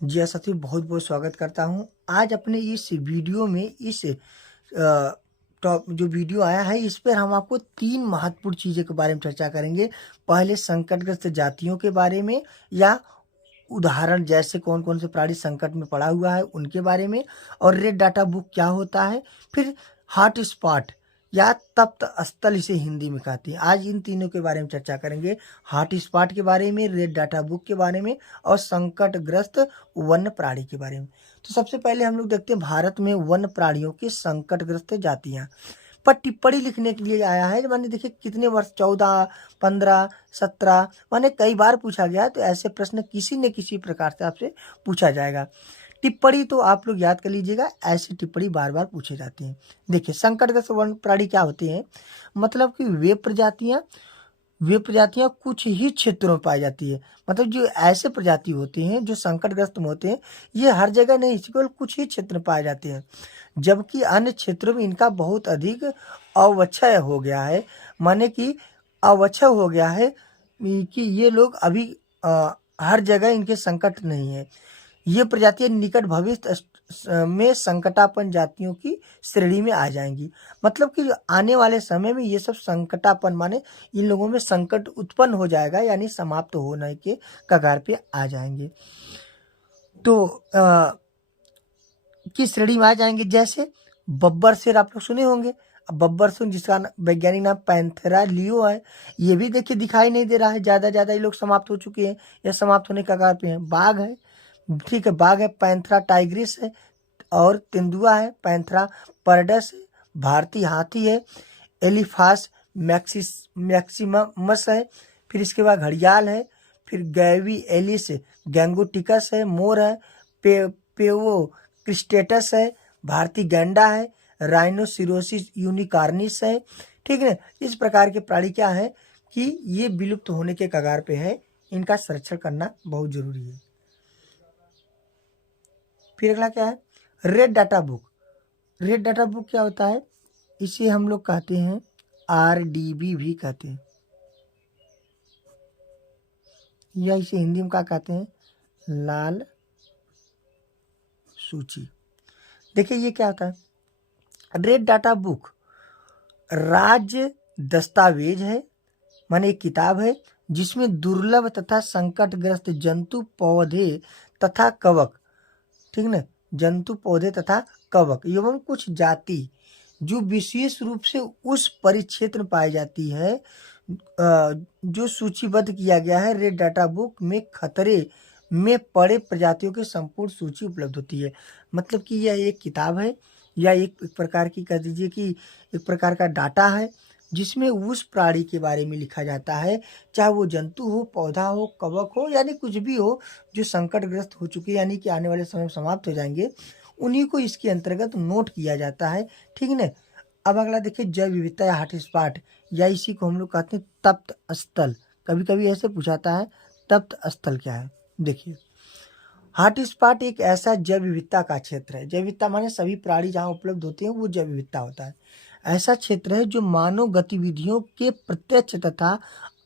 जी हाँ साथियों, बहुत-बहुत स्वागत करता हूँ। आज अपने इस वीडियो में टॉप जो वीडियो आया है इस पर हम आपको 3 महत्वपूर्ण चीज़ों के बारे में चर्चा करेंगे। पहले संकटग्रस्त जातियों के बारे में या उदाहरण जैसे कौन-कौन से प्राणी संकट में पड़ा हुआ है उनके बारे में और रेड डाटा बुक क्या होता है। फिर हॉट स्पॉट या तप्त स्थल इसे हिंदी में कहते हैं। आज इन तीनों के बारे में चर्चा करेंगे। हॉट स्पॉट के बारे में, रेड डाटा बुक के बारे में और संकटग्रस्त वन्य प्राणी के बारे में। तो सबसे पहले हम लोग देखते हैं भारत में वन्य प्राणियों की संकटग्रस्त जातियाँ। पर टिप्पणी लिखने के लिए आया है मैंने देखिए कितने वर्ष 14, 15, 17 माने कई बार पूछा गया है, तो ऐसे प्रश्न किसी न किसी प्रकार से आपसे पूछा जाएगा। टिप्पणी तो आप लोग याद कर लीजिएगा, ऐसी टिप्पणी बार-बार पूछी जाती हैं। देखिए संकटग्रस्त वन्य प्राणी क्या होते हैं? मतलब कि वे प्रजातियां कुछ ही क्षेत्रों में पाई जाती है। मतलब जो ऐसे प्रजाति होते हैं जो संकटग्रस्त में होते हैं, ये हर जगह नहीं केवल कुछ ही क्षेत्र में पाए जाते हैं, जबकि अन्य क्षेत्रों में इनका बहुत अधिक अवक्षय हो गया है। माने कि अवक्षय हो गया है कि ये लोग अभी हर जगह इनके संकट नहीं है। ये प्रजातियां निकट भविष्य में संकटापन्न जातियों की श्रेणी में आ जाएंगी। मतलब कि आने वाले समय में ये सब संकटापन्न माने इन लोगों में संकट उत्पन्न हो जाएगा, यानी समाप्त होने के कगार पे आ जाएंगे। तो किस श्रेणी में आ जाएंगे? जैसे बब्बर शेर आप लोग सुने होंगे। अब बब्बर शेर जिसका वैज्ञानिक नाम पैंथेरा लियो है, ये भी देखिए दिखाई नहीं दे रहा है। ज्यादा ये लोग समाप्त हो चुके हैं या समाप्त होने के कगार पे हैं। बाघ है, ठीक है, बाघ है, पैंथेरा टाइग्रिस है और तेंदुआ है, पैंथेरा पर्डस है, भारतीय हाथी है, एलिफास मैक्सिमस है, फिर इसके बाद घड़ियाल है, फिर गैवी एलिस गैंगोटिकस है, मोर है, पेवो क्रिस्टेटस है, भारतीय गैंडा है, राइनोसिरोसिस यूनिकॉर्निस है। ठीक है, इस प्रकार के प्राणी क्या है कि ये विलुप्त होने के कगार पे है। इनका संरक्षण करना बहुत जरूरी है। फिर अगला क्या है? Red data book. Red data book क्या होता है? इसे हम लोग कहते हैं RDB भी कहते हैं, या इसे हिंदी में क्या कहते हैं? लाल सूची। देखिए ये क्या होता है? रेड डाटा बुक राज्य दस्तावेज है, माने एक किताब है जिसमें दुर्लभ तथा संकटग्रस्त जंतु पौधे तथा कवक, ठीक ना, जंतु पौधे तथा कवक एवं कुछ जाति जो विशेष रूप से उस परिक्षेत्र में पाई जाती है जो सूचीबद्ध किया गया है। रेड डाटा बुक में खतरे में पड़े प्रजातियों की संपूर्ण सूची उपलब्ध होती है। मतलब कि यह एक किताब है या एक प्रकार की कह दीजिए कि एक प्रकार का डाटा है जिसमें उस प्राणी के बारे में लिखा जाता है, चाहे वो जंतु हो, पौधा हो, कवक हो, यानी कुछ भी हो जो संकटग्रस्त हो चुके यानी कि आने वाले समय में समाप्त हो जाएंगे, उन्हीं को इसके अंतर्गत नोट किया जाता है। ठीक है ना। अब अगला देखिए जैव विविधता या हॉटस्पॉट, या इसी को हम लोग कहते हैं तप्त स्थल। कभी कभी ऐसे पूछाता है तप्त स्थल क्या है। देखिए हॉटस्पॉट एक ऐसा जैव विविधता का क्षेत्र है। जैव विविधता माने सभी प्राणी जहाँ उपलब्ध होते हैं वो जैव विविधता होता है। ऐसा क्षेत्र है जो मानव गतिविधियों के प्रत्यक्ष तथा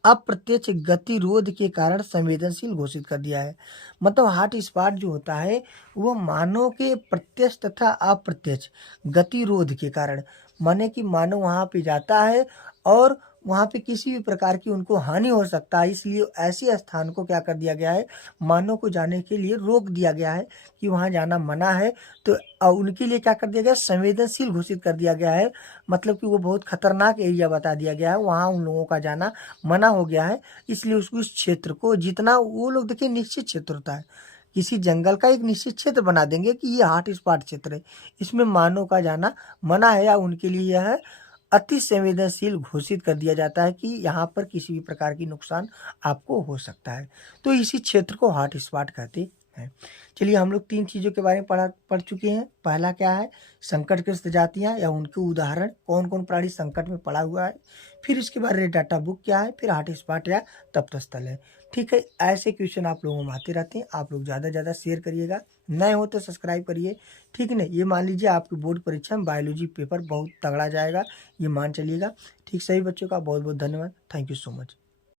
अप्रत्यक्ष गतिरोध के कारण संवेदनशील घोषित कर दिया है। मतलब हॉट स्पॉट जो होता है वो मानव के प्रत्यक्ष तथा अप्रत्यक्ष गतिरोध के कारण, माने कि मानव वहाँ पे जाता है और वहाँ पे किसी भी प्रकार की उनको हानि हो सकता है, इसलिए ऐसे स्थान को क्या कर दिया गया है, मानव को जाने के लिए रोक दिया गया है कि वहाँ जाना मना है। तो उनके लिए क्या कर दिया गया, संवेदनशील घोषित कर दिया गया है। मतलब कि वो बहुत खतरनाक एरिया बता दिया गया है, वहाँ उन लोगों का जाना मना हो गया है। इसलिए उस क्षेत्र को जितना वो लोग देखिए निश्चित क्षेत्र होता है, किसी जंगल का एक निश्चित क्षेत्र बना देंगे कि ये हॉट स्पॉट क्षेत्र है, इसमें मानव का जाना मना है, या उनके लिए यह अति संवेदनशील घोषित कर दिया जाता है कि यहाँ पर किसी भी प्रकार की नुकसान आपको हो सकता है। तो इसी क्षेत्र को हॉट स्पॉट कहते हैं। चलिए हम लोग 3 चीज़ों के बारे में पढ़ चुके हैं। पहला क्या है, संकटग्रस्त जातियाँ या उनके उदाहरण, कौन कौन प्राणी संकट में पड़ा हुआ है। फिर इसके बाद रेड डाटा बुक क्या है, फिर हॉट स्पॉट या तप्त स्थल है। ठीक है, ऐसे क्वेश्चन आप लोगों में आते रहते हैं। आप लोग ज़्यादा से ज़्यादा शेयर करिएगा, नए हो तो सब्सक्राइब करिए। ठीक है ना। ये मान लीजिए आपकी बोर्ड परीक्षा में बायोलॉजी पेपर बहुत तगड़ा जाएगा, ये मान चलिएगा। ठीक, सभी बच्चों का बहुत बहुत धन्यवाद। Thank you so much.